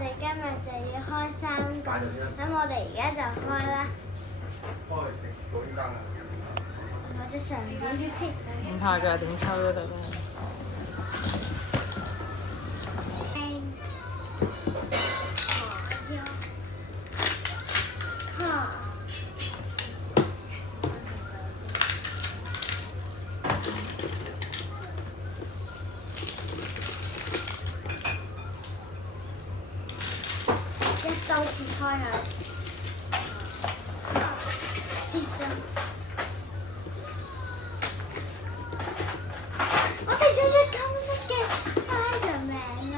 哋今日就要開3個，咁我哋而家就開啦。開食嗰啲燈啊！我隻上邊啲貼。唔怕㗎，點抽都得啦。一刀切開佢，切咗。我哋仲有金色嘅 Spiderman 啊！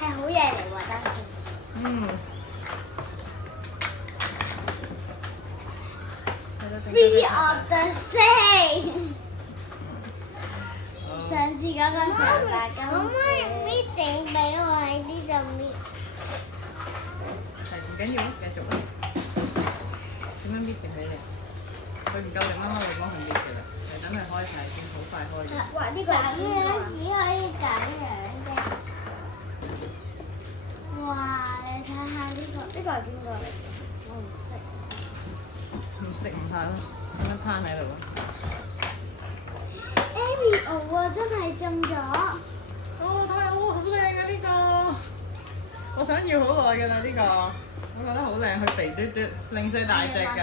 係好嘢嚟喎，當時。嗯。 Three of the same。上次嗰個長白金子。可唔可以搣整俾我喺呢度搣？係唔緊要，繼續啦。點樣搣定俾你？佢唔夠力，媽媽會幫佢搣嘅啦。你等佢開晒先，好快開嘅。哇！呢個咁樣只可以咁樣啫。哇！你睇下呢個，呢個係邊個嚟嘅？我唔識。唔識唔怕啦，咁樣攤喺度。Amy 啊，真係中咗！哦，睇下，好靚啊呢個！我想要好耐㗎啦呢個，我覺得好靚，佢肥嘟嘟，零舍大隻㗎。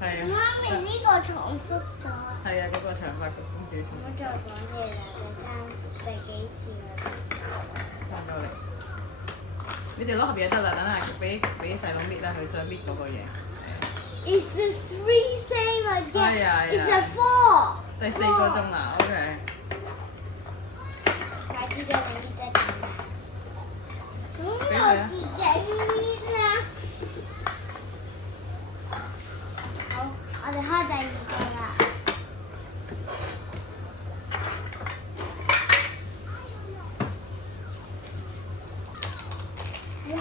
係啊。媽咪呢個重複咗。係啊，嗰個長髮嘅公主。唔好再講嘢啦，第幾次啦？翻咗嚟。你哋攞盒嘢得啦，等下俾細佬搣啦，佢想搣嗰個嘢。It's a 3 same again. 係啊 It's a 4. 第4個鐘啦，OK。快啲嘅，你搣得點啊？俾佢啊！自己搣啦。好，我哋開第2個啦。哇！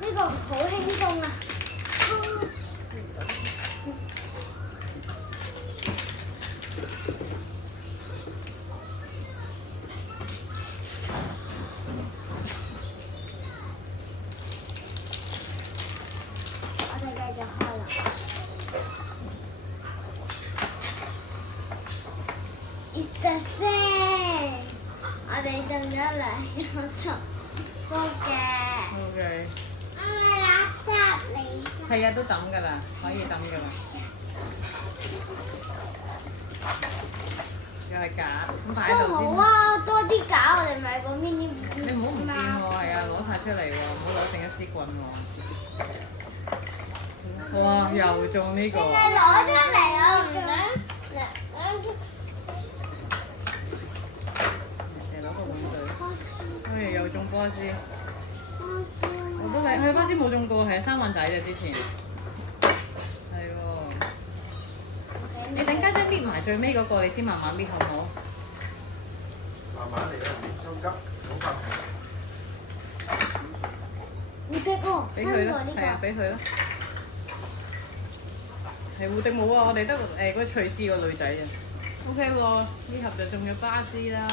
呢個好輕鬆啊！我哋繼續開啦。It's the same。我哋中咗2個重複嘅。OK。係咪垃圾嚟？係啊，都抌㗎啦，可以抌㗎啦。又係假，咁擺喺度先。都好啊，多啲假，我哋買個 mini。你唔好唔見喎，係啊，攞晒出嚟喎，唔好攞成一支棍喎。哇！又中呢個。淨係攞出嚟啊！唔想。攞個碗具。哎，又中波斯。我都係，佢波斯冇中過，係3萬仔啫之前。係喎。你等家姐搣埋最尾嗰個，你先慢慢搣好唔好？慢慢嚟啦，唔心急，好快。胡迪喎，俾佢啦，係啊，俾佢啦。係胡迪冇啊，我哋得嗰個翠絲個女仔啊。OK 喎，呢盒就仲有巴斯啦。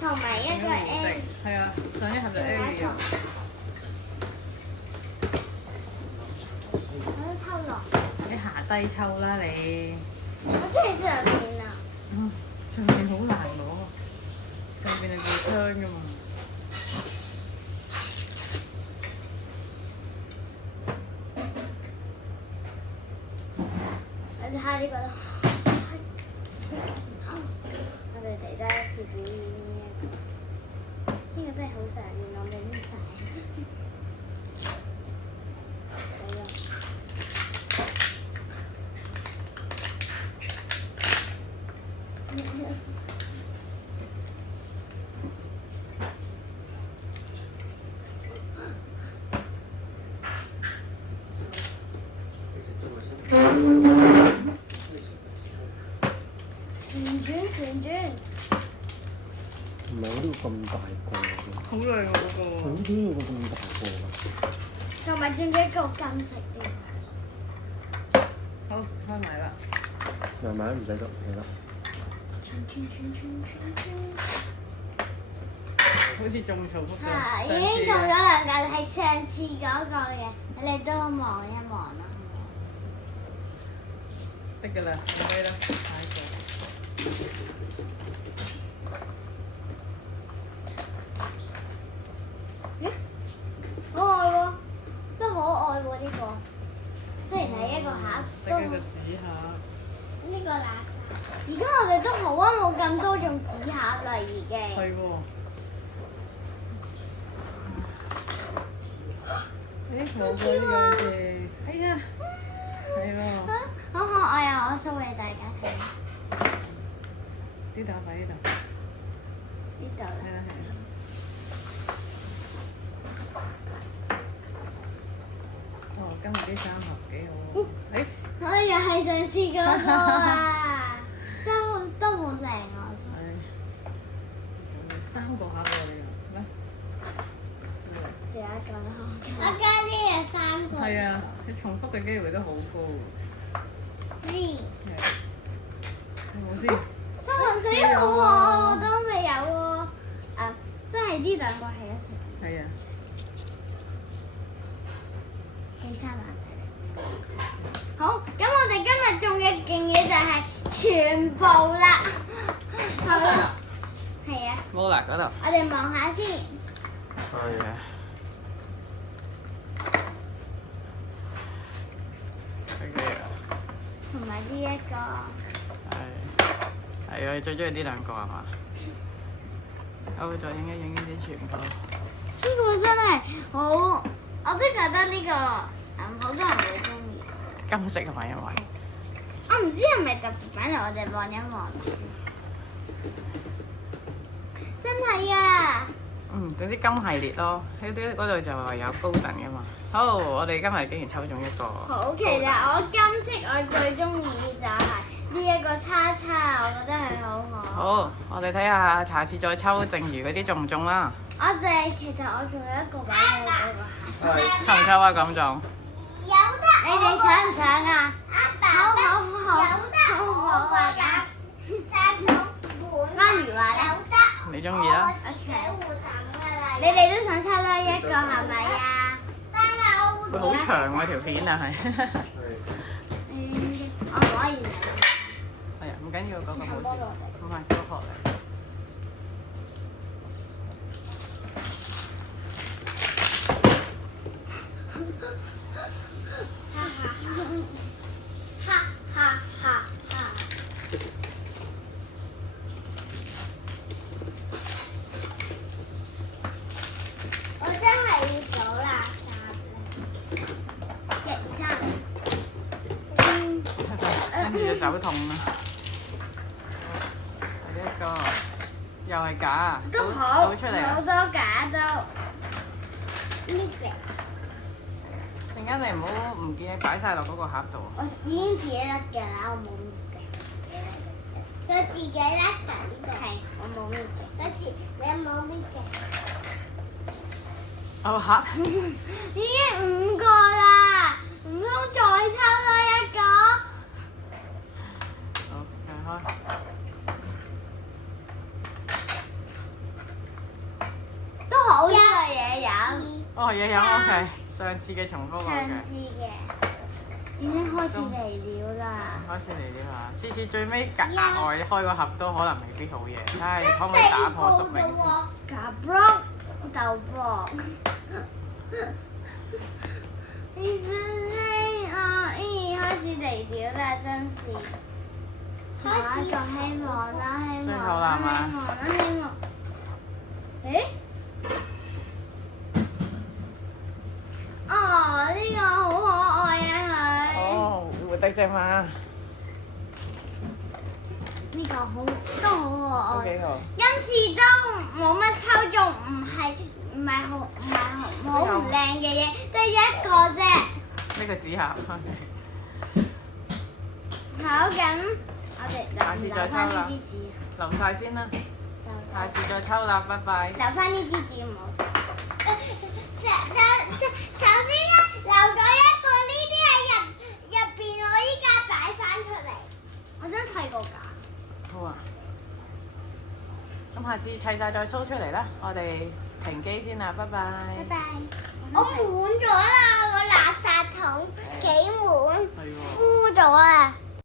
同埋一個 M。係啊，上一盒就 Ariel。我都抽落。你下低抽啦你。我中意上面啊。上面好難攞啊，上面係會香㗎嘛。我哋睇呢個啦。我哋嚟多一次表演呢一個。呢個真係好上面，我未搣晒。旋轉。唔係我呢個咁大個嘅。好靚喎嗰個。佢呢啲有個咁大個㗎。同埋仲有一個金色嘅。好，開埋啦。慢慢唔使急，係啦。全好似仲重複咗。係已經做咗兩個，係上次嗰個嘅，你都望一望啦。得㗎啦，唔該啦，下一可愛喎，都可愛喎呢個。雖然係一個盒，個。都得一個紙盒。呢個垃圾。而家我哋都好啊，冇咁多種紙盒啦，已經。係喎。誒，冇咗呢兩隻。哎呀，係喎。好可愛啊！我 show 俾大家睇。呢度擺呢度。呢度啦。係啦係啦。哦，今日啲衫盒幾好喎。誒。我又係上次嗰個啊，都好靚啊！係。3個盒喎你又，咩？仲有一個啦，我家呢有3個。係啊，你重複嘅機會都好高。呢？有冇先？三文治好喎，我都未有喎。即係呢兩個係一齊。係啊。起身啦！好，咁我哋今日仲嘅勁嘢就係全部啦。好啦。係啊。冇啦嗰度。我哋望下先。係啊。OK 啊。同埋呢一個。係啊，你最中意呢兩個係嘛？我會再影一影呢啲全部。呢個真係好，我都覺得呢個好多人會中意。金色係咪因為？我唔知係咪特別版嚟，我哋望一望。真係啊！總之金系列咯，喺啲嗰度就話有高等嘅嘛。好，我哋今日竟然抽中一個。好，其實我金色我最中意就係呢一個叉叉，我覺得係好可愛。好，我哋睇下下次再抽，正如嗰啲中唔中啦。其實我仲有一個擺喺嗰個。抽唔抽啊？咁中？有得。你哋想唔想啊？好啊！媽咪話咧。你中意啦。你哋都想抽多一個係咪啊？會好長喎條片啊係。我唔可以。係啊，唔緊要，嗰個冇事。唔係，嗰個嚟。我真係要數垃圾。跟住隻手痛啊！第一個又係假，都好，倒出嚟啊！好多假都。呢個。陣間你唔好唔見你擺晒落嗰個盒度。我已經自己甩嘅啦，我冇搣嘅。佢自己甩㗎呢個。係，我冇搣嘅。嗰次你有冇搣嘅？哦嚇！已經5個啦，唔通再抽多一個？好，解開。都好呢個嘢飲。哦，嘢有 OK，上次嘅重複上 OK。次嘅已經開始嚟了啦。開始嚟啲啦，次次最尾額外開個盒都可能未必好嘢，睇下你可唔可以打破宿命先。假 block 豆卜。你真係開始嚟了啦，真是。下一個希望啦，希望啦，希望啦，希望。誒？哦，呢個好可愛啊佢。哦，活得隻馬。呢個都好可愛。都幾好。今次都冇乜抽中，唔係好唔靚嘅嘢，得一個啫。呢個紙盒。好緊，我哋下次再抽啦。留晒先啦。下次再抽啦，拜拜。留翻呢啲紙唔好。首先咧，留咗一個呢啲喺入邊，我依家擺翻出嚟。我想砌個架。好啊。咁下次砌晒再 show 出嚟啦，我哋停機先啦，拜拜。拜拜。我滿咗啦。